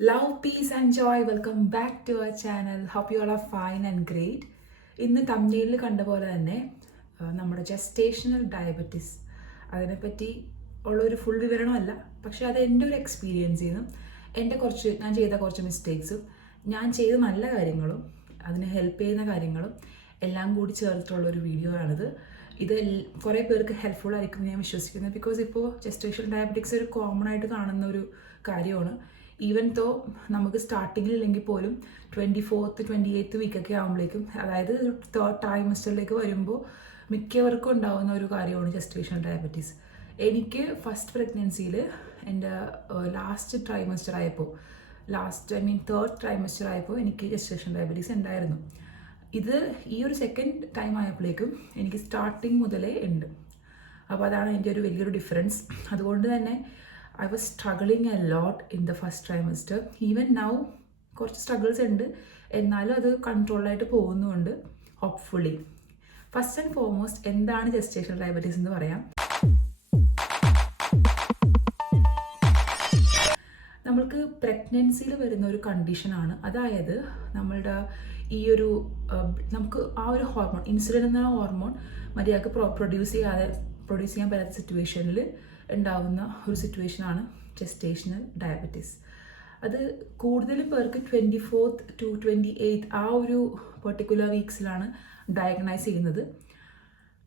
Love, peace and joy. Welcome back to our channel. Hope you all are fine and great. ഇന്ന് തമിഴിൽ കണ്ട പോലെ തന്നെ നമ്മുടെ ജസ്റ്റേഷണൽ ഡയബറ്റിസ് അതിനെപ്പറ്റി ഉള്ളൊരു ഫുൾ വിവരണമല്ല, പക്ഷേ അത് എൻ്റെ ഒരു എക്സ്പീരിയൻസ് ചെയ്യുന്നു. ഞാൻ ചെയ്ത കുറച്ച് മിസ്റ്റേക്സും ഞാൻ ചെയ്ത നല്ല കാര്യങ്ങളും അതിനെ ഹെൽപ്പ് ചെയ്യുന്ന കാര്യങ്ങളും എല്ലാം കൂടി ചേർത്തിട്ടുള്ളൊരു വീഡിയോ ആണിത്. ഇത് കുറേ പേർക്ക് ഹെൽപ്ഫുൾ ആയിരിക്കും ഞാൻ വിശ്വസിക്കുന്നു. ബിക്കോസ് ഇപ്പോൾ ജസ്റ്റേഷണൽ ഡയബറ്റിക്സ് ഒരു കോമൺ ആയിട്ട് കാണുന്ന ഒരു കാര്യമാണ്. ഈവൻ തോ നമുക്ക് സ്റ്റാർട്ടിങ്ങിൽ ഇല്ലെങ്കിൽ പോലും 24th 28th വീക്കൊക്കെ ആകുമ്പോഴേക്കും, അതായത് തേർഡ് ട്രൈമസ്റ്ററിലേക്ക് വരുമ്പോൾ മിക്കവർക്കും ഉണ്ടാകുന്ന ഒരു കാര്യമാണ് ജസ്റ്റേഷണൽ ഡയബറ്റീസ്. എനിക്ക് ഫസ്റ്റ് പ്രഗ്നൻസിയിൽ എൻ്റെ തേർഡ് ട്രൈമസ്റ്റർ ആയപ്പോൾ എനിക്ക് ജസ്റ്റേഷണൽ ഡയബറ്റീസ് ഉണ്ടായിരുന്നു. ഈ ഒരു സെക്കൻഡ് ടൈം ആയപ്പോഴേക്കും എനിക്ക് സ്റ്റാർട്ടിങ് മുതലേ ഉണ്ട്. അപ്പോൾ അതാണ് എൻ്റെ ഒരു വലിയൊരു ഡിഫറൻസ്. അതുകൊണ്ട് തന്നെ I was struggling a lot in the first trimester. Even now കുറച്ച് സ്ട്രഗിൾസ് ഉണ്ട്, എന്നാലും അത് കൺട്രോളായിട്ട് പോകുന്നുണ്ട് ഹോപ്പ്ഫുള്ളി. ഫസ്റ്റ് ആൻഡ് ഫോർമോസ്റ്റ് എന്താണ് ജസ്റ്റേഷണൽ ഡയബറ്റീസ് എന്ന് പറയാം. നമ്മൾക്ക് പ്രഗ്നൻസിയിൽ വരുന്ന ഒരു കണ്ടീഷനാണ്. അതായത് നമ്മളുടെ നമുക്ക് ആ ഒരു ഹോർമോൺ, ഇൻസുലിൻ എന്ന ഹോർമോൺ മര്യാദക്ക് പ്രൊഡ്യൂസ് ചെയ്യാൻ പറ്റാത്ത സിറ്റുവേഷനിൽ ഉണ്ടാവുന്ന ഒരു സിറ്റുവേഷനാണ് ജസ്റ്റേഷണൽ ഡയബറ്റീസ്. അത് കൂടുതലും പേർക്ക് 24th to 28th ആ ഒരു പെർട്ടിക്കുലർ വീക്സിലാണ് ഡയഗ്നൈസ് ചെയ്യുന്നത്.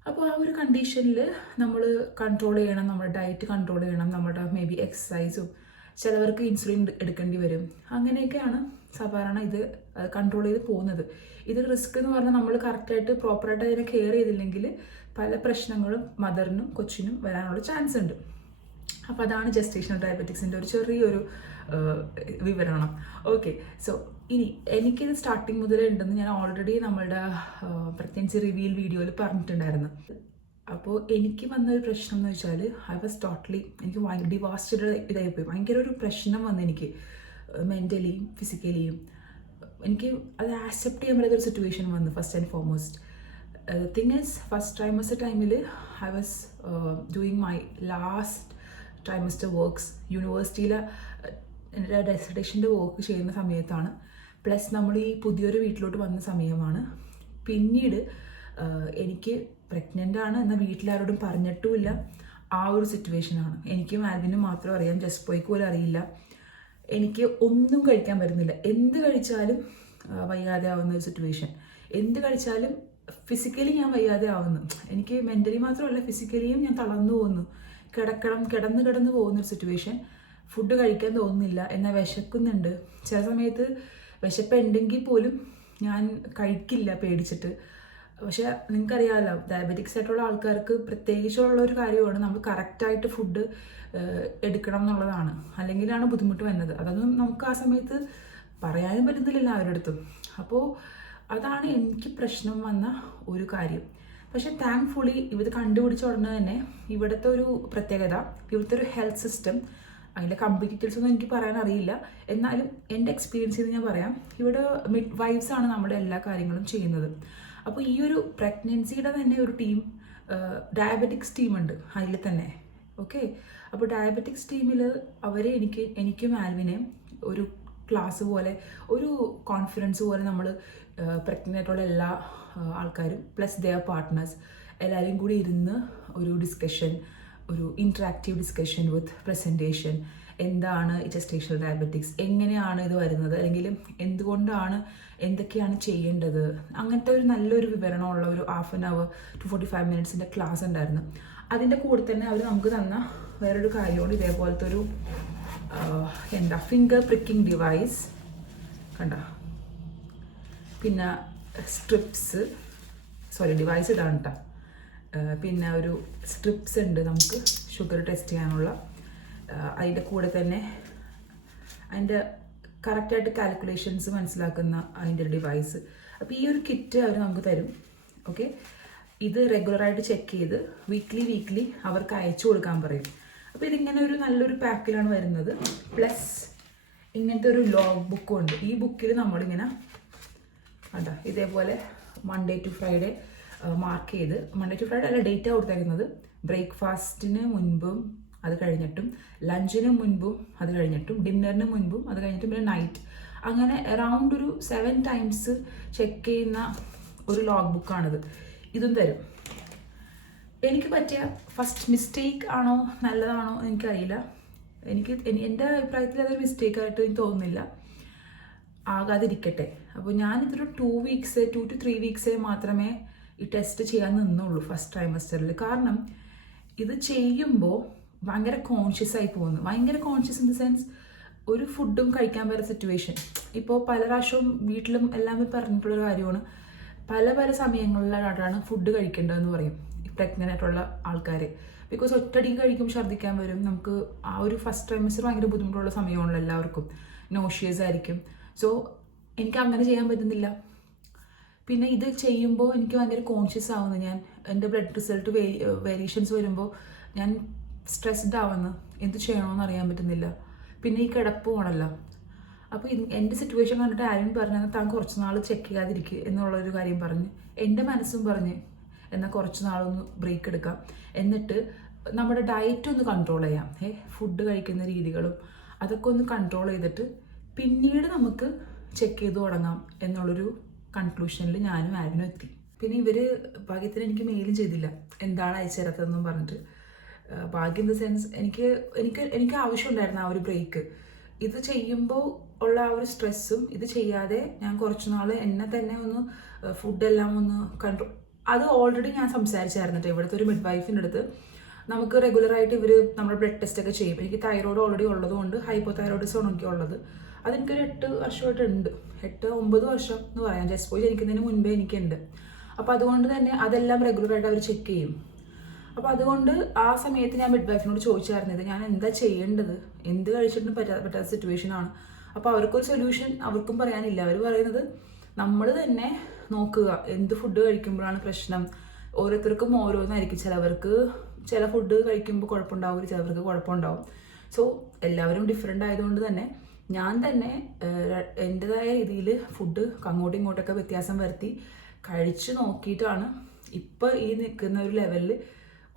അപ്പോൾ ആ ഒരു കണ്ടീഷനിൽ നമ്മൾ കൺട്രോൾ ചെയ്യണം, നമ്മുടെ ഡയറ്റ് കൺട്രോൾ ചെയ്യണം, നമ്മുടെ മേ ബി എക്സസൈസും, ചിലവർക്ക് ഇൻസുലിൻ എടുക്കേണ്ടി വരും. അങ്ങനെയൊക്കെയാണ് സാധാരണ ഇത് കൺട്രോൾ ചെയ്ത് പോകുന്നത്. ഇത് റിസ്ക് എന്ന് പറഞ്ഞാൽ നമ്മൾ കറക്റ്റായിട്ട് പ്രോപ്പറായിട്ട് അതിനെ കെയർ ചെയ്തില്ലെങ്കിൽ പല പ്രശ്നങ്ങളും മദറിനും കൊച്ചിനും വരാനുള്ള ചാൻസ് ഉണ്ട്. അപ്പോൾ അതാണ് ജസ്റ്റേഷണൽ ഡയബറ്റിക്സിൻ്റെ ഒരു ചെറിയൊരു വിവരണം. ഓക്കെ, സോ ഇനി എനിക്കിത് സ്റ്റാർട്ടിങ് മുതലേ ഉണ്ടെന്ന് ഞാൻ ഓൾറെഡി നമ്മളുടെ പ്രഗ്നൻസി റിവീൽ വീഡിയോയിൽ പറഞ്ഞിട്ടുണ്ടായിരുന്നു. അപ്പോൾ എനിക്ക് വന്നൊരു പ്രശ്നം എന്ന് വെച്ചാൽ എനിക്ക് ഡിവാസ്റ്റഡ് ഇതായിപ്പോയി. ഭയങ്കര ഒരു പ്രശ്നം വന്നു എനിക്ക്, മെൻ്റലിയും ഫിസിക്കലിയും. എനിക്ക് അത് ആക്സെപ്റ്റ് ചെയ്യാൻ പറ്റാത്തൊരു സിറ്റുവേഷൻ വന്നു. First and foremost thing is, first trimester ടൈമിൽ I was doing my last trimester works. യൂണിവേഴ്സിറ്റിയിൽ എൻ്റെ ഡെസർട്ടേഷൻ്റെ വർക്ക് ചെയ്യുന്ന സമയത്താണ്. പ്ലസ് നമ്മൾ ഈ പുതിയൊരു വീട്ടിലോട്ട് വന്ന സമയമാണ്. പിന്നീട് എനിക്ക് പ്രഗ്നൻ്റ് ആണ് എന്ന വീട്ടിലാരോടും പറഞ്ഞിട്ടുമില്ല. ആ ഒരു സിറ്റുവേഷനാണ്. എനിക്കും ആൽവിനും മാത്രം അറിയാം, ജസ്പോയ്ക്ക് പോലും അറിയില്ല. എനിക്ക് ഒന്നും കഴിക്കാൻ പറ്റുന്നില്ല. എന്ത് കഴിച്ചാലും വയ്യാതെ ആവുന്ന ഒരു സിറ്റുവേഷൻ. എന്ത് കഴിച്ചാലും ഫിസിക്കലി ഞാൻ വയ്യാതെ ആവുന്നു. എനിക്ക് മെൻ്റലി മാത്രമല്ല, ഫിസിക്കലിയും ഞാൻ തളർന്നു പോകുന്നു. കിടന്ന് പോകുന്നൊരു സിറ്റുവേഷൻ. ഫുഡ് കഴിക്കാൻ തോന്നുന്നില്ല, എന്നാൽ വിശക്കുന്നുണ്ട്. ചില സമയത്ത് വിശപ്പ് ഉണ്ടെങ്കിൽ പോലും ഞാൻ കഴിക്കില്ല പേടിച്ചിട്ട്. പക്ഷേ നിങ്ങൾക്കറിയാമല്ലോ, ഡയബറ്റിക്സ് ആയിട്ടുള്ള ആൾക്കാർക്ക് പ്രത്യേകിച്ചുള്ള ഒരു കാര്യമാണ് നമ്മൾ കറക്റ്റായിട്ട് ഫുഡ് എടുക്കണം എന്നുള്ളതാണ്. അല്ലെങ്കിലാണ് ബുദ്ധിമുട്ട് വരുന്നത്. അതൊന്നും നമുക്ക് ആ സമയത്ത് പറയാനും പറ്റുന്നില്ല അവരുടെ അടുത്തും. അപ്പോൾ അതാണ് എനിക്ക് പ്രശ്നം വന്ന ഒരു കാര്യം. പക്ഷേ താങ്ക്ഫുള്ളി ഇത് കണ്ടുപിടിച്ച ഉടനെ തന്നെ ഇവിടുത്തെ ഒരു പ്രത്യേകത, ഇവിടുത്തെ ഒരു ഹെൽത്ത് സിസ്റ്റം, അതിൻ്റെ കംപ്ലീറ്റ് ഡീറ്റെയിൽസ് ഒന്നും എനിക്ക് പറയാൻ അറിയില്ല, എന്നാലും എൻ്റെ എക്സ്പീരിയൻസ് ചെയ്ത് ഞാൻ പറയാം. ഇവിടെ മിഡ് വൈഫ്സ് ആണ് നമ്മുടെ എല്ലാ കാര്യങ്ങളും ചെയ്യുന്നത്. അപ്പോൾ ഈ ഒരു പ്രഗ്നൻസിയുടെ തന്നെ ഒരു ടീം, ഡയബറ്റിക്സ് ടീമുണ്ട് അതിൽ തന്നെ. ഓക്കെ, അപ്പോൾ ഡയബറ്റിക്സ് ടീമിൽ അവരെ എനിക്കും ആൽവിനെ ഒരു ക്ലാസ് പോലെ, ഒരു കോൺഫറൻസ് പോലെ നമ്മൾ പ്രഗ്നൻ്റ് ആയിട്ടുള്ള എല്ലാ ആൾക്കാരും പ്ലസ് ദെയർ പാർട്ട്നേഴ്സ് എല്ലാവരും കൂടി ഇരുന്ന് ഒരു ഡിസ്കഷൻ, ഒരു ഇൻട്രാക്റ്റീവ് ഡിസ്കഷൻ വിത്ത് പ്രസൻറ്റേഷൻ. എന്താണ് ഈ ജസ്റ്റേഷണൽ ഡയബറ്റിക്സ്, എങ്ങനെയാണ് ഇത് വരുന്നത്, അല്ലെങ്കിൽ എന്തൊക്കെയാണ് ചെയ്യേണ്ടത്, അങ്ങനത്തെ ഒരു നല്ലൊരു വിവരണമുള്ള ഒരു 1/2 hour to 45 minutes ക്ലാസ് ഉണ്ടായിരുന്നു. അതിൻ്റെ കൂടെ തന്നെ അവർ നമുക്ക് തന്ന വേറൊരു കാര്യമാണ് ഇതേപോലത്തെ ഒരു ഫിംഗർ പ്രിക്കിംഗ് ഡിവൈസ് കണ്ട. പിന്നെ ഡിവൈസ് ഇതാണ് കേട്ടോ. പിന്നെ ഒരു സ്ട്രിപ്സ് ഉണ്ട് നമുക്ക് ഷുഗർ ടെസ്റ്റ് ചെയ്യാനുള്ള. അതിൻ്റെ കൂടെ തന്നെ അതിൻ്റെ കറക്റ്റായിട്ട് കാൽക്കുലേഷൻസ് മനസ്സിലാക്കുന്ന അതിൻ്റെ ഒരു ഡിവൈസ്. അപ്പോൾ ഈ ഒരു കിറ്റ് അവർ നമുക്ക് തരും. ഓക്കെ, ഇത് റെഗുലറായിട്ട് ചെക്ക് ചെയ്ത് വീക്ക്ലി അവർക്ക് അയച്ചു കൊടുക്കാൻ പറയും. അപ്പോൾ ഇതിങ്ങനെ ഒരു നല്ലൊരു പാക്കിലാണ് വരുന്നത്. പ്ലസ് ഇങ്ങനത്തെ ഒരു ലോഗ് ബുക്കും ഉണ്ട്. ഈ ബുക്കിൽ നമ്മളിങ്ങനെ ഇതേപോലെ മൺഡേ ടു ഫ്രൈഡേ മാർക്ക് ചെയ്ത്, മൺഡേ ടു ഫ്രൈഡേ അല്ല ഡേറ്റ് കൊടുത്തേക്കുന്നത്, ബ്രേക്ക്ഫാസ്റ്റിന് മുൻപും അത് കഴിഞ്ഞിട്ടും, ലഞ്ചിന് മുൻപും അത് കഴിഞ്ഞിട്ടും, ഡിന്നറിന് മുൻപും അത് കഴിഞ്ഞിട്ടും, പിന്നെ നൈറ്റ്, അങ്ങനെ അറൗണ്ട് ഒരു 7 times ചെക്ക് ചെയ്യുന്ന ഒരു ലോഗ് ബുക്കാണിത്. ഇതും തരും. എനിക്ക് പറ്റിയ ഫസ്റ്റ് മിസ്റ്റേക്ക് ആണോ നല്ലതാണോ എനിക്കറിയില്ല. എൻ്റെ അഭിപ്രായത്തിൽ അതൊരു മിസ്റ്റേക്കായിട്ട് എനിക്ക് തോന്നുന്നില്ല. ആകാതിരിക്കട്ടെ. അപ്പോൾ ഞാനിതൊരു 2 to 3 weeks മാത്രമേ ഈ ടെസ്റ്റ് ചെയ്യാൻ നിന്നുള്ളൂ ഫസ്റ്റ് ട്രൈമസ്റ്ററിൽ. കാരണം ഇത് ചെയ്യുമ്പോൾ ഭയങ്കര കോൺഷ്യസ് ആയി പോകുന്നു. ഭയങ്കര കോൺഷ്യസ് ഇൻ ദ സെൻസ് ഒരു ഫുഡും കഴിക്കാൻ പറ്റുന്ന സിറ്റുവേഷൻ. ഇപ്പോൾ പല പ്രാവശ്യവും വീട്ടിലും എല്ലാം പറഞ്ഞിട്ടുള്ളൊരു കാര്യമാണ്, പല സമയങ്ങളിലാണ് ഫുഡ് കഴിക്കേണ്ടതെന്ന് പറയും പ്രഗ്നൻ്റ് ആയിട്ടുള്ള ആൾക്കാർ. ബിക്കോസ് ഒറ്റയടിക്ക് കഴിക്കും ഛർദ്ദിക്കാൻ വരും. നമുക്ക് ആ ഒരു ഫസ്റ്റ് ട്രൈമസ്റ്റർ ഭയങ്കര ബുദ്ധിമുട്ടുള്ള സമയമാണല്ലോ എല്ലാവർക്കും, നോഷ്യസ് ആയിരിക്കും. സോ എനിക്ക് അങ്ങനെ ചെയ്യാൻ പറ്റുന്നില്ല. പിന്നെ ഇത് ചെയ്യുമ്പോൾ എനിക്ക് ഭയങ്കര കോൺഷ്യസ് ആവുന്നു. ഞാൻ എൻ്റെ ബ്ലഡ് റിസൾട്ട് വേരിയേഷൻസ് വരുമ്പോൾ ഞാൻ സ്ട്രെസ്ഡ് ആവുന്നു. എന്ത് ചെയ്യണമെന്ന് അറിയാൻ പറ്റുന്നില്ല. പിന്നെ ഈ കിടപ്പ് പോകണല്ലോ. അപ്പോൾ എൻ്റെ സിറ്റുവേഷൻ കണ്ടിട്ട് ആരും പറഞ്ഞാൽ താൻ കുറച്ച് നാൾ ചെക്ക് ചെയ്യാതിരിക്കുക എന്നുള്ളൊരു കാര്യം പറഞ്ഞ് എൻ്റെ മനസ്സും പറഞ്ഞ് എന്നാൽ കുറച്ച് നാളൊന്ന് ബ്രേക്ക് എടുക്കാം, എന്നിട്ട് നമ്മുടെ ഡയറ്റ് ഒന്ന് കൺട്രോൾ ചെയ്യാം. ഫുഡ് കഴിക്കുന്ന രീതികളും അതൊക്കെ ഒന്ന് കൺട്രോൾ ചെയ്തിട്ട് പിന്നീട് നമുക്ക് ചെക്ക് ചെയ്ത് തുടങ്ങാം എന്നുള്ളൊരു കൺക്ലൂഷനിൽ ഞാനും ആരും എത്തി. പിന്നെ ഇവർ ഭാഗ്യത്തിന് എനിക്ക് മെയിലും ചെയ്തില്ല എന്താണ് അയച്ചു തരാത്തതെന്നും പറഞ്ഞിട്ട്. ഭാഗ്യം ഇൻ ദ സെൻസ് എനിക്ക് ആവശ്യമുണ്ടായിരുന്നു ആ ഒരു ബ്രേക്ക്. ഇത് ചെയ്യുമ്പോൾ ഉള്ള ആ ഒരു സ്ട്രെസ്സും ഇത് ചെയ്യാതെ ഞാൻ കുറച്ച് നാൾ എന്നെ തന്നെ ഒന്ന് ഫുഡെല്ലാം ഒന്ന് കൺട്രോൾ, അത് ഓൾറെഡി ഞാൻ സംസാരിച്ചായിരുന്നു ഇവിടുത്തെ ഒരു മിഡ് വൈഫിൻ്റെ അടുത്ത്. നമുക്ക് റെഗുലറായിട്ട് ഇവർ നമ്മുടെ ബ്ലഡ് ടെസ്റ്റ് ഒക്കെ ചെയ്യും. എനിക്ക് തൈറോയ്ഡ് ഓൾറെഡി ഉള്ളതുകൊണ്ട് ഹൈപ്പോ തൈറോയിഡിസം എനിക്ക് ഉള്ളത്. അതെനിക്കൊരു 8 വർഷമായിട്ടുണ്ട്, 8-9 വർഷം എന്ന് പറയാം. ജസ്റ്റ് പോയി ജനിക്കുന്നതിന് മുൻപേ എനിക്കുണ്ട്. അപ്പോൾ അതുകൊണ്ട് തന്നെ അതെല്ലാം റെഗുലറായിട്ട് അവർ ചെക്ക് ചെയ്യും. അപ്പോൾ അതുകൊണ്ട് ആ സമയത്ത് ഞാൻ മിഡ് വൈഫിനോട് ചോദിച്ചായിരുന്നത് ഞാൻ എന്താ ചെയ്യേണ്ടത്, എന്ത് കഴിച്ചിട്ടും പറ്റാത്ത സിറ്റുവേഷനാണ്. അപ്പോൾ അവർക്കൊരു സൊല്യൂഷൻ അവർക്കും പറയാനില്ല. അവർ പറയുന്നത് നമ്മൾ തന്നെ നോക്കുക എന്ത് ഫുഡ് കഴിക്കുമ്പോഴാണ് പ്രശ്നം. ഓരോരുത്തർക്കും ഓരോന്നായിരിക്കും. ചിലവർക്ക് ചില ഫുഡ് കഴിക്കുമ്പോൾ കുഴപ്പമുണ്ടാവും, ചിലവർക്ക് കുഴപ്പമുണ്ടാവും. സോ എല്ലാവരും ഡിഫറെൻ്റ് ആയതുകൊണ്ട് തന്നെ ഞാൻ തന്നെ എൻ്റെതായ രീതിയിൽ ഫുഡ് അങ്ങോട്ടും ഇങ്ങോട്ടൊക്കെ വ്യത്യാസം വരുത്തി കഴിച്ച് നോക്കിയിട്ടാണ് ഇപ്പോൾ ഈ നിൽക്കുന്ന ഒരു ലെവലിൽ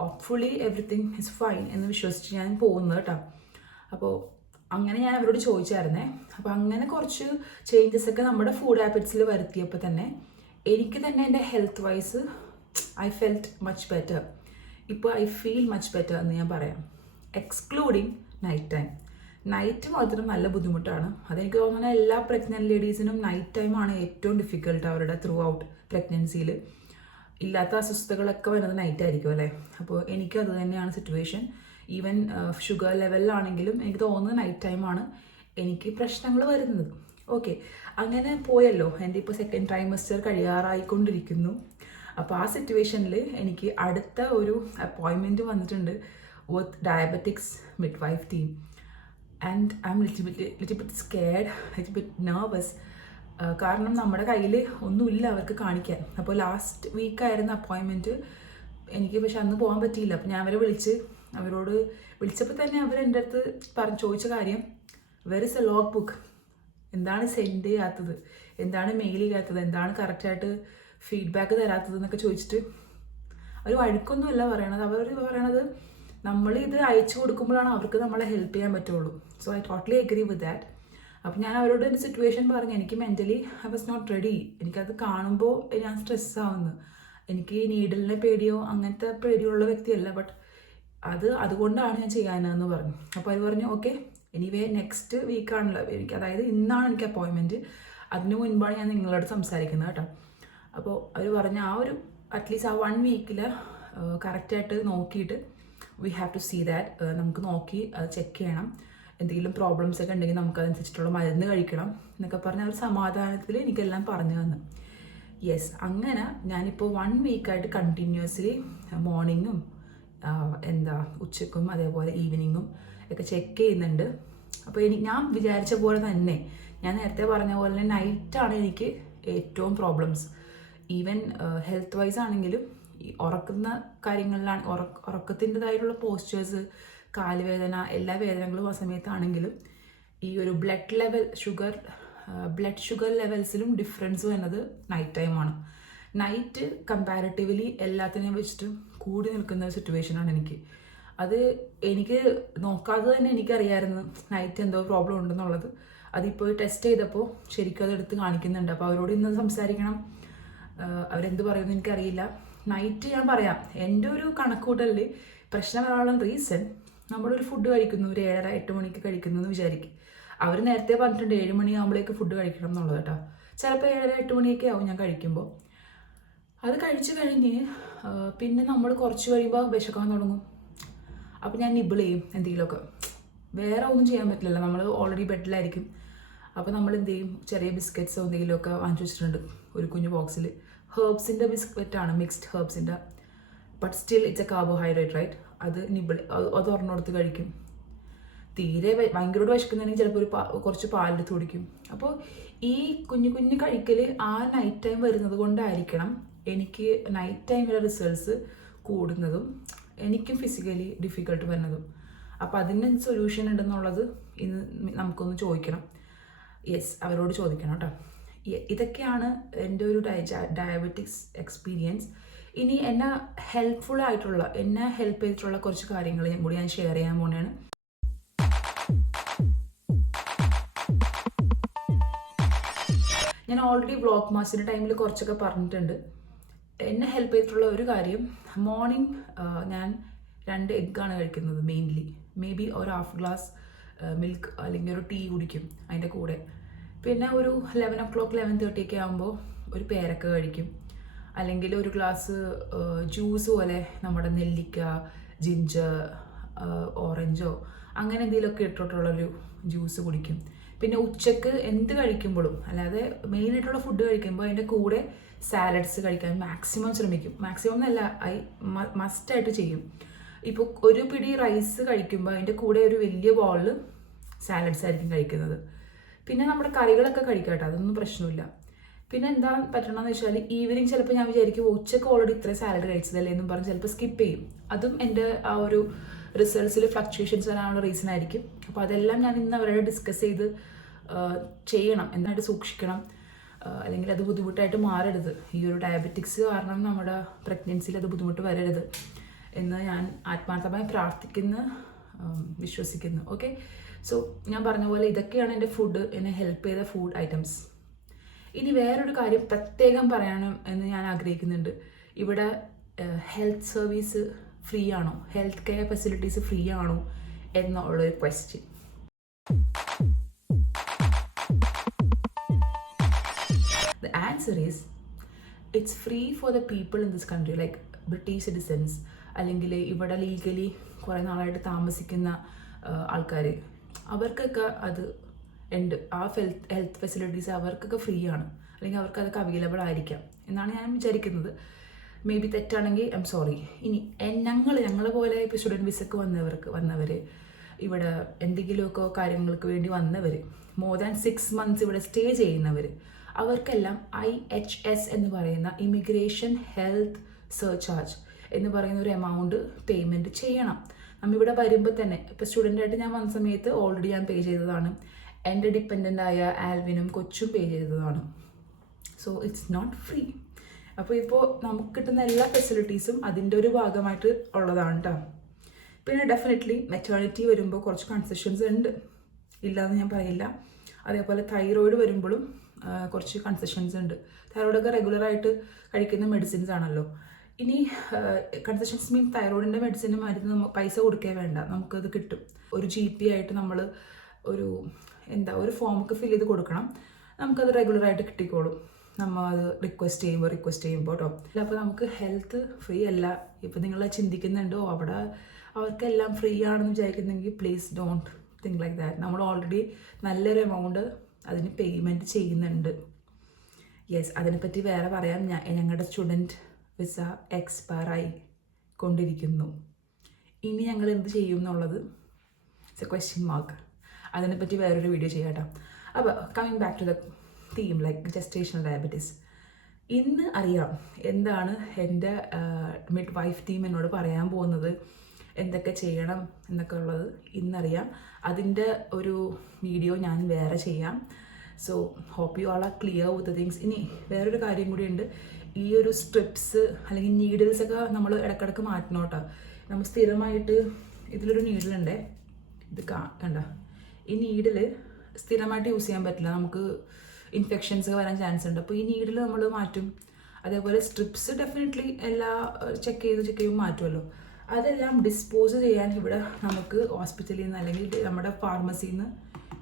ഹോപ്പ്ഫുള്ളി എവറിത്തിങ് ഇസ് ഫൈൻ എന്ന് വിശ്വസിച്ച് ഞാൻ പോകുന്നത് കേട്ടോ. അപ്പോൾ അങ്ങനെ ഞാൻ അവരോട് ചോദിച്ചായിരുന്നേ. അപ്പോൾ അങ്ങനെ കുറച്ച് ചേഞ്ചസ് ഒക്കെ നമ്മുടെ ഫുഡ് ഹാബിറ്റ്സിൽ വരുത്തിയപ്പോൾ തന്നെ എനിക്ക് തന്നെ എൻ്റെ health vice I felt much better. ഇപ്പോൾ ഐ ഫീൽ മച്ച് ബെറ്റർ എന്ന് ഞാൻ പറയാം. Excluding night time. നൈറ്റ് മാത്രം നല്ല ബുദ്ധിമുട്ടാണ്. അതെനിക്ക് തോന്നുന്ന എല്ലാ പ്രഗ്നൻറ്റ് ലേഡീസിനും നൈറ്റ് ടൈമാണ് ഏറ്റവും ഡിഫിക്കൽട്ട് അവരുടെ ത്രൂ ഔട്ട് പ്രഗ്നൻസിയിൽ. ഇല്ലാത്ത അസ്വസ്ഥതകളൊക്കെ വരുന്നത് നൈറ്റ് ആയിരിക്കും അല്ലേ. അപ്പോൾ എനിക്കത് തന്നെയാണ് സിറ്റുവേഷൻ. ഈവൻ ഷുഗർ ലെവലിലാണെങ്കിലും എനിക്ക് തോന്നുന്നത് നൈറ്റ് ടൈമാണ് എനിക്ക് പ്രശ്നങ്ങൾ വരുന്നത്. ഓക്കെ, അങ്ങനെ പോയല്ലോ. എൻ്റെ ഇപ്പോൾ സെക്കൻഡ് ട്രൈമസ്റ്റർ കഴിയാറായിക്കൊണ്ടിരിക്കുന്നു. അപ്പോൾ ആ സിറ്റുവേഷനിൽ എനിക്ക് അടുത്ത ഒരു അപ്പോയിൻമെൻറ്റ് വന്നിട്ടുണ്ട് with diabetics midwife team. And I'm little bit scared, little bit nervous. കാരണം നമ്മുടെ കയ്യിൽ ഒന്നുമില്ല അവർക്ക് കാണിക്കാൻ. അപ്പോൾ ലാസ്റ്റ് വീക്കായിരുന്നു അപ്പോയിൻമെൻറ്റ് എനിക്ക്. പക്ഷെ അന്ന് പോകാൻ പറ്റിയില്ല. അപ്പോൾ ഞാൻ അവരോട് വിളിച്ചപ്പോൾ തന്നെ അവർ എൻ്റെ അടുത്ത് ചോദിച്ച കാര്യം, where is A log book, എന്താണ് സെൻഡ് ചെയ്യാത്തത്, എന്താണ് മെയിൽ ചെയ്യാത്തത്, എന്താണ് കറക്റ്റായിട്ട് ഫീഡ്ബാക്ക് തരാത്തത് എന്നൊക്കെ ചോദിച്ചിട്ട്. അവർ വഴക്കൊന്നുമല്ല പറയണത്. അവർ പറയണത് നമ്മൾ ഇത് അയച്ചു കൊടുക്കുമ്പോഴാണ് അവർക്ക് നമ്മളെ ഹെൽപ്പ് ചെയ്യാൻ പറ്റുള്ളൂ. So I totally agree with that. അപ്പോൾ ഞാൻ അവരോട് എൻ്റെ സിറ്റുവേഷൻ പറഞ്ഞു. എനിക്ക് mentally I was not ready. എനിക്കത് കാണുമ്പോൾ ഞാൻ സ്ട്രെസ്സാവുന്നു. എനിക്ക് നീഡിലിനെ പേടിയോ അങ്ങനത്തെ പേടിയുള്ള വ്യക്തിയല്ല. ബട്ട് അതുകൊണ്ടാണ് ഞാൻ ചെയ്യാനെന്ന് പറഞ്ഞു. അപ്പോൾ അവർ പറഞ്ഞു ഓക്കെ, എനിവേ നെക്സ്റ്റ് വീക്കാണല്ലോ എനിക്ക്, അതായത് ഇന്നാണ് എനിക്ക് അപ്പോയിൻമെൻറ്റ്. അതിന് മുൻപാണ് ഞാൻ നിങ്ങളോട് സംസാരിക്കുന്നത് കേട്ടോ. അപ്പോൾ അവർ പറഞ്ഞു ആ ഒരു അറ്റ്ലീസ്റ്റ് ആ 1 വീക്കിൽ കറക്റ്റായിട്ട് നോക്കിയിട്ട് we have to see that. നമുക്ക് നോക്കി അത് ചെക്ക് ചെയ്യണം. എന്തെങ്കിലും പ്രോബ്ലംസ് ഒക്കെ ഉണ്ടെങ്കിൽ നമുക്കതനുസരിച്ചിട്ടുള്ള മരുന്ന് കഴിക്കണം എന്നൊക്കെ പറഞ്ഞ് അവർ സമാധാനത്തിൽ എനിക്കെല്ലാം പറഞ്ഞു തന്നു. യെസ്, അങ്ങനെ ഞാനിപ്പോൾ 1 വീക്കായിട്ട് കണ്ടിന്യൂസ്ലി മോർണിംഗും ഉച്ചക്കും അതേപോലെ ഈവനിങ്ങും ഒക്കെ ചെക്ക് ചെയ്യുന്നുണ്ട്. അപ്പോൾ ഞാൻ വിചാരിച്ച പോലെ തന്നെ, ഞാൻ നേരത്തെ പറഞ്ഞ പോലെ തന്നെ നൈറ്റാണ് എനിക്ക് ഏറ്റവും പ്രോബ്ലംസ്. ഈവൻ ഹെൽത്ത് വൈസ് ആണെങ്കിലും ഈ ഉറക്കുന്ന കാര്യങ്ങളിലാണ്, ഉറക്കത്തിൻ്റെതായിട്ടുള്ള പോസ്ചേഴ്സ്, കാലുവേദന, എല്ലാ വേദനകളും ആ സമയത്താണെങ്കിലും ഈ ഒരു ബ്ലഡ് ഷുഗർ ലെവൽസിലും ഡിഫറൻസ് വരുന്നത് നൈറ്റ് ടൈമാണ്. നൈറ്റ് കമ്പാരിറ്റീവ്ലി എല്ലാത്തിനെയും വെച്ചിട്ട് കൂടി നിൽക്കുന്ന ഒരു സിറ്റുവേഷനാണ് എനിക്ക്. അത് എനിക്ക് നോക്കാതെ തന്നെ എനിക്കറിയാമായിരുന്നു നൈറ്റ് എന്തോ പ്രോബ്ലം ഉണ്ടെന്നുള്ളത്. അതിപ്പോൾ ടെസ്റ്റ് ചെയ്തപ്പോൾ ശരിക്കും അതെടുത്ത് കാണിക്കുന്നുണ്ട്. അപ്പോൾ അവരോട് ഇന്ന് സംസാരിക്കണം, അവരെന്ത് പറയുമെന്ന് എനിക്കറിയില്ല. നൈറ്റ് ഞാൻ പറയാം, എൻ്റെ ഒരു കണക്കൂട്ടലിൽ പ്രശ്നം വരാനുള്ള റീസൺ, നമ്മളൊരു ഫുഡ് കഴിക്കുന്നു, ഒരു 7:30-8 മണിക്ക് കഴിക്കുന്നു എന്ന് വിചാരിക്കും. അവർ നേരത്തെ പറഞ്ഞിട്ടുണ്ട് 7 മണിയാകുമ്പോഴേക്ക് ഫുഡ് കഴിക്കണം എന്നുള്ളത് കേട്ടോ. ചിലപ്പോൾ 7:30-8 മണിയൊക്കെ ആവും ഞാൻ കഴിക്കുമ്പോൾ. അത് കഴിച്ചു കഴിഞ്ഞ് പിന്നെ നമ്മൾ കുറച്ച് കഴിയുമ്പോൾ വിശക്കാൻ തുടങ്ങും. അപ്പോൾ ഞാൻ നിബിൾ ചെയ്യും എന്തെങ്കിലുമൊക്കെ. വേറെ ഒന്നും ചെയ്യാൻ പറ്റില്ലല്ലോ, നമ്മൾ ഓൾറെഡി ബെഡിലായിരിക്കും. അപ്പോൾ നമ്മൾ എന്ത് ചെയ്യും, ചെറിയ ബിസ്ക്കറ്റ്സോ എന്തെങ്കിലുമൊക്കെ വാങ്ങിച്ചു വെച്ചിട്ടുണ്ട് ഒരു കുഞ്ഞു ബോക്സിൽ. ഹെർബ്സിൻ്റെ ബിസ്ക്കറ്റാണ്, മിക്സ്ഡ് ഹെർബ്സിൻ്റെ, but still it's a carbohydrate right. അത് നിബിൾ അത് ഒരെണ്ണമെടുത്ത് കഴിക്കും. തീരെ ഭയങ്കരമായിട്ട് വിശക്കുന്നുണ്ടെങ്കിൽ ചിലപ്പോൾ കുറച്ച് പാലെടുത്ത് കുടിക്കും. അപ്പോൾ ഈ കുഞ്ഞു കുഞ്ഞു കഴിക്കൽ ആ നൈറ്റ് ടൈം വരുന്നത് കൊണ്ടായിരിക്കണം എനിക്ക് നൈറ്റ് ടൈമിലെ റിസൾട്ട്സ് കൂടുന്നതും എനിക്കും ഫിസിക്കലി ഡിഫിക്കൽട്ട് വരുന്നതും. അപ്പോൾ അതിന് സൊല്യൂഷൻ ഉണ്ടെന്നുള്ളത് ഇന്ന് നമുക്കൊന്ന് ചോദിക്കണം. യെസ്, അവരോട് ചോദിക്കണം കേട്ടോ. ഇതൊക്കെയാണ് എൻ്റെ ഒരു ഡയബറ്റിക്സ് എക്സ്പീരിയൻസ്. ഇനി എന്നെ ഹെൽപ്പ് ചെയ്തിട്ടുള്ള കുറച്ച് കാര്യങ്ങൾ കൂടി ഞാൻ ഷെയർ ചെയ്യാൻ പോകുന്നതാണ്. ഞാൻ ഓൾറെഡി വ്ളോഗ് മാസിൻ്റെ ടൈമിൽ കുറച്ചൊക്കെ പറഞ്ഞിട്ടുണ്ട്. എന്നെ ഹെൽപ്പ് ചെയ്തിട്ടുള്ള ഒരു കാര്യം, മോർണിംഗ് ഞാൻ 2 എഗ്ഗാണ് കഴിക്കുന്നത് മെയിൻലി. മേ ബി ഒരു ഹാഫ് ഗ്ലാസ് മിൽക്ക് അല്ലെങ്കിൽ ഒരു ടീ കുടിക്കും അതിൻ്റെ കൂടെ. പിന്നെ ഒരു 11 o'clock 11:30 ഒക്കെ ആകുമ്പോൾ ഒരു പേരക്ക കഴിക്കും. അല്ലെങ്കിൽ ഒരു ഗ്ലാസ് ജ്യൂസ് പോലെ നമ്മുടെ നെല്ലിക്ക, ജിഞ്ചർ, ഓറഞ്ചോ അങ്ങനെ എന്തെങ്കിലുമൊക്കെ ഇട്ടിട്ടുള്ളൊരു ജ്യൂസ് കുടിക്കും. പിന്നെ ഉച്ചക്ക് എന്ത് കഴിക്കുമ്പോഴും, അല്ലാതെ മെയിനായിട്ടുള്ള ഫുഡ് കഴിക്കുമ്പോൾ അതിൻ്റെ കൂടെ സാലഡ്സ് കഴിക്കാൻ മാക്സിമം ശ്രമിക്കും. മാക്സിമം എന്നല്ല, മസ്റ്റായിട്ട് ചെയ്യും. ഇപ്പോൾ ഒരു പിടി റൈസ് കഴിക്കുമ്പോൾ അതിൻ്റെ കൂടെ ഒരു വലിയ ബോളിൽ സാലഡ്സ് ആയിരിക്കും കഴിക്കുന്നത്. പിന്നെ നമ്മുടെ കറികളൊക്കെ കഴിക്കാം കേട്ടോ, അതൊന്നും പ്രശ്നമില്ല. പിന്നെ എന്താ പറ്റണമെന്ന് വെച്ചാൽ ഈവനിങ് ചിലപ്പോൾ ഞാൻ വിചാരിക്കും ഉച്ചക്ക് ഓൾറെഡി ഇത്ര സാലഡ് കഴിച്ചതല്ലേ എന്നും പറഞ്ഞ് ചിലപ്പോൾ സ്കിപ്പ് ചെയ്യും. അതും എൻ്റെ ആ ഒരു റിസൾട്ട്സിൽ ഫ്ലക്ച്വേഷൻസ് വരാനുള്ള റീസൺ ആയിരിക്കും. അപ്പോൾ അതെല്ലാം ഞാൻ ഇന്ന് അവരോട് ഡിസ്കസ് ചെയ്ത് ചെയ്യണം, എന്നായിട്ട് സൂക്ഷിക്കണം. അല്ലെങ്കിൽ അത് ബുദ്ധിമുട്ടായിട്ട് മാറരുത്. ഈ ഒരു ഡയബറ്റിക്സ് കാരണം നമ്മുടെ പ്രഗ്നൻസിയിൽ അത് ബുദ്ധിമുട്ട് വരരുത് എന്ന് ഞാൻ ആത്മാർത്ഥമായി പ്രാർത്ഥിക്കുന്നു, വിശ്വസിക്കുന്നു. ഓക്കെ, സോ ഞാൻ പറഞ്ഞ പോലെ ഇതൊക്കെയാണ് എൻ്റെ എന്നെ ഹെൽപ്പ് ചെയ്ത ഫുഡ് ഐറ്റംസ്. ഇനി വേറൊരു കാര്യം പ്രത്യേകം പറയാനും എന്ന് ഞാൻ ആഗ്രഹിക്കുന്നുണ്ട്. ഇവിടെ ഹെൽത്ത് സർവീസ് ഫ്രീ ആണോ, ഹെൽത്ത് കെയർ ഫെസിലിറ്റീസ് ഫ്രീ ആണോ എന്നുള്ളൊരു question. The answer is it's free for the people in this country, like British citizens, അല്ലെങ്കിൽ ഇവിടെ ലീഗലി കുറേ നാളായിട്ട് താമസിക്കുന്ന ആൾക്കാർ, അവർക്കൊക്കെ അത് ഉണ്ട്. ആ ഹെൽത്ത് ഫെസിലിറ്റീസ് അവർക്കൊക്കെ ഫ്രീ ആണ്, അല്ലെങ്കിൽ അവർക്ക് അതൊക്കെ അവൈലബിൾ ആയിരിക്കാം എന്നാണ് ഞാൻ വിചാരിക്കുന്നത്. മേ ബി തെറ്റാണെങ്കിൽ ഐ എം സോറി. ഇനി ഞങ്ങളെ പോലെ ഇപ്പോൾ സ്റ്റുഡൻറ്റ് വിസക്ക് വന്നവർ, ഇവിടെ എന്തെങ്കിലുമൊക്കെ കാര്യങ്ങൾക്ക് വേണ്ടി വന്നവർ, മോർ ദാൻ 6 months ഇവിടെ സ്റ്റേ ചെയ്യുന്നവർ, അവർക്കെല്ലാം IHS എന്ന് പറയുന്ന ഇമിഗ്രേഷൻ ഹെൽത്ത് സർചാർജ് എന്ന് പറയുന്ന ഒരു എമൗണ്ട് പേയ്മെൻറ്റ് ചെയ്യണം. നമ്മളിവിടെ വരുമ്പോൾ തന്നെ, ഇപ്പോൾ സ്റ്റുഡൻ്റായിട്ട് ഞാൻ വന്ന സമയത്ത് ഓൾറെഡി ഞാൻ പേ ചെയ്തതാണ്. എൻ്റെ ഡിപ്പെൻഡൻ്റായ ആൽവിനും കൊച്ചും പേ ചെയ്തതാണ്. So it's not free. അപ്പോൾ ഇപ്പോൾ നമുക്ക് കിട്ടുന്ന എല്ലാ ഫെസിലിറ്റീസും അതിൻ്റെ ഒരു ഭാഗമായിട്ട് ഉള്ളതാണ് കേട്ടോ. പിന്നെ ഡെഫിനറ്റ്ലി മെറ്റേണിറ്റി വരുമ്പോൾ കുറച്ച് കൺസെഷൻസ് ഉണ്ട്, ഇല്ലയെന്ന് ഞാൻ പറയില്ല. അതേപോലെ തൈറോയിഡ് വരുമ്പോഴും കുറച്ച് കൺസെഷൻസ് ഉണ്ട്. തൈറോയിഡൊക്കെ റെഗുലറായിട്ട് കഴിക്കുന്ന മെഡിസിൻസ് ആണല്ലോ. ഇനി കൺസെഷൻസ് മീൻസ് തൈറോയിഡിൻ്റെ മെഡിസിന് മരുന്ന് പൈസ കൊടുക്കേ വേണ്ട, നമുക്കത് കിട്ടും. ഒരു GP ആയിട്ട് നമ്മൾ ഒരു ഫോമൊക്കെ ഫിൽ ചെയ്ത് കൊടുക്കണം, നമുക്കത് റെഗുലറായിട്ട് കിട്ടിക്കോളും. നമ്മൾ അത് റിക്വസ്റ്റ് ചെയ്യുമ്പോൾ കേട്ടോ. അപ്പോൾ നമുക്ക് ഹെൽത്ത് ഫ്രീ അല്ല. ഇപ്പോൾ നിങ്ങൾ ചിന്തിക്കുന്നുണ്ടോ അവിടെ അവർക്കെല്ലാം ഫ്രീ ആണെന്ന് വിചാരിക്കുന്നെങ്കിൽ please don't think like that. നമ്മൾ ഓൾറെഡി നല്ലൊരു എമൗണ്ട് അതിന് പേയ്മെൻറ്റ് ചെയ്യുന്നുണ്ട്. യെസ്, അതിനെപ്പറ്റി വേറെ പറയാം. ഞങ്ങളുടെ സ്റ്റുഡൻറ്റ് വിസ എക്സ്പയർ ആയി കൊണ്ടിരിക്കുന്നു. ഇനി ഞങ്ങൾ എന്ത് ചെയ്യും എന്നുള്ളത് ഇറ്റ്സ് എ ക്വസ്റ്റ്യൻ മാർക്ക്. അതിനെപ്പറ്റി വേറൊരു വീഡിയോ ചെയ്യാം കേട്ടോ. അപ്പോൾ coming back to the theme like gestational diabetes. ഇന്ന് അറിയാം എന്താണ് എൻ്റെ മിഡ് വൈഫ് ടീം എന്നോട് പറയാൻ പോകുന്നത്, എന്തൊക്കെ ചെയ്യണം എന്നൊക്കെ ഉള്ളത് ഇന്നറിയാം. അതിൻ്റെ ഒരു വീഡിയോ ഞാൻ വേറെ ചെയ്യാം. So hope you all are clear with the things. ഇനി വേറൊരു കാര്യം കൂടി ഉണ്ട്. ഈ ഒരു സ്ട്രിപ്സ് അല്ലെങ്കിൽ നീഡിൽസൊക്കെ നമ്മൾ ഇടയ്ക്കിടയ്ക്ക് മാറ്റണം കേട്ടോ. നമ്മൾ സ്ഥിരമായിട്ട് ഇതിലൊരു നീഡിലുണ്ട്, ഇത് കണ്ട. ഈ നീഡിൽ സ്ഥിരമായിട്ട് യൂസ് ചെയ്യാൻ പറ്റില്ല, നമുക്ക് ഇൻഫെക്ഷൻസ് വരാൻ ചാൻസ് ഉണ്ട്. അപ്പോൾ ഈ നീഡിൽ നമ്മൾ മാറ്റും. അതേപോലെ സ്ട്രിപ്സ് ഡെഫിനറ്റ്ലി എല്ലാ ചെക്ക് ചെയ്യുമ്പോൾ മാറ്റുമല്ലോ. അതെല്ലാം ഡിസ്പോസ് ചെയ്യാൻ ഇവിടെ നമുക്ക് ഹോസ്പിറ്റലിൽ നിന്ന് അല്ലെങ്കിൽ നമ്മുടെ ഫാർമസിയിൽ നിന്ന്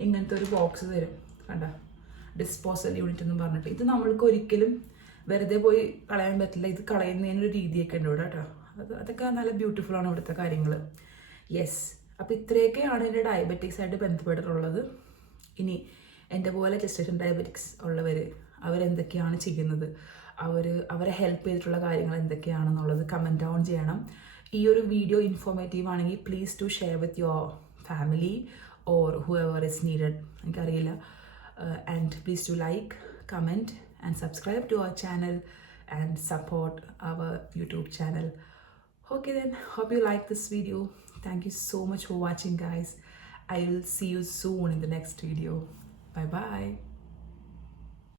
ഇങ്ങനത്തെ ഒരു ബോക്സ് തരും, കണ്ട, ഡിസ്പോസൽ യൂണിറ്റ് എന്ന് പറഞ്ഞിട്ട്. ഇത് നമ്മൾക്ക് ഒരിക്കലും വെറുതെ പോയി കളയാൻ പറ്റില്ല, ഇത് കളയുന്നതിനൊരു രീതിയൊക്കെ ഉണ്ട് ഇവിടെ കേട്ടോ. അതൊക്കെ നല്ല ബ്യൂട്ടിഫുള്ളാണ് ഇവിടുത്തെ കാര്യങ്ങൾ. യെസ്, അപ്പോൾ ഇത്രയൊക്കെയാണ് എൻ്റെ ഡയബറ്റിക്സായിട്ട് ബന്ധപ്പെട്ടിട്ടുള്ളത്. ഇനി എൻ്റെ പോലെ ജസ്റ്റേഷൻ ഡയബറ്റിക്സ് ഉള്ളവർ അവരെന്തൊക്കെയാണ് ചെയ്യുന്നത്, അവരെ ഹെൽപ്പ് ചെയ്തിട്ടുള്ള കാര്യങ്ങൾ എന്തൊക്കെയാണെന്നുള്ളത് കമൻറ്റ് ഡൗൺ ചെയ്യണം. ഈ ഒരു വീഡിയോ ഇൻഫോർമേറ്റീവ് ആണെങ്കിൽ please to share with your family or whoever is needed, എനിക്കറിയില്ല. And please to like, comment and subscribe to our channel and support our YouTube channel. Okay then, hope you like this video. Thank you so much for watching, guys. I will see you soon in the next video. Bye bye.